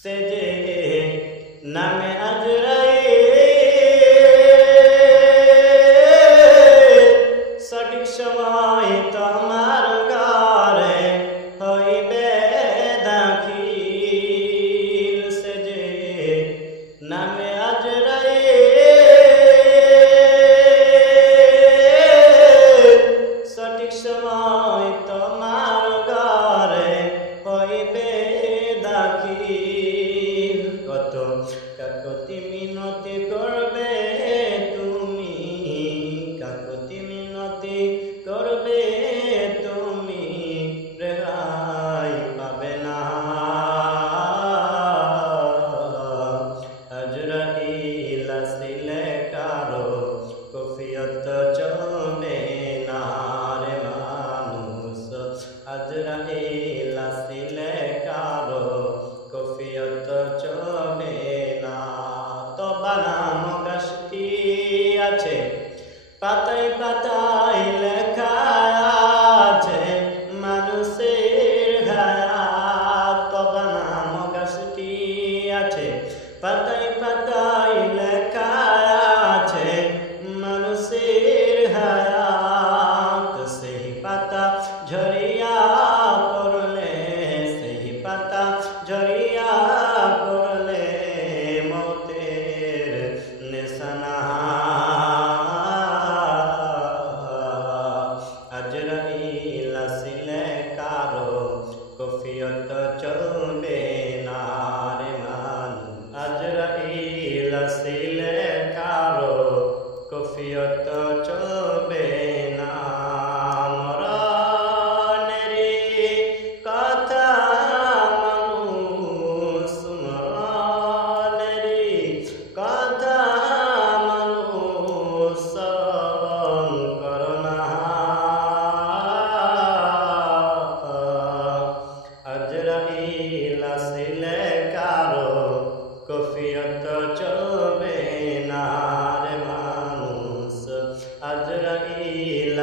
সেজে নামে আজরাইল সঠিক সময় তোমার ঘরে হইবে দাখিল সেজে নামে আজরাইল সঠিক সময় তোমার ঘরে হইবে দাখিল কত কাকতি মিনতি করবে তুমি কাকতি মিনতি করবে তুমি রেহাই পাবে না আজরাইল আসিলে কারো কফিয়ত চলবে না রে মানুষ আজরাইল আসিলে কারো কফিয়ত চলবে না তবা নাম গাছটি আছে পাতায় পাতায় লেখা আছে মানুষের হায়াত তবা নাম গাছটি আছে পাতায় পাতায় লেখা আছে মানুষের হায়াত সেই পাতা ঝরিয়া পড়লে সেই পাতা ঝরিয়া পড়লে মৌতের নিশানা আজরাইল আসিলে কারো কফিয়ত চলবে না রে মানুষ আজরাইল আসিলে কারো কফিয়ত চলবে না মরণেরই কথা মানুষ মরণেরই কথা মানুষ স্মরণ করো না আজরাইল আসিলে কারো কফিয়ত চলবে না রে মানুষ আজরাইল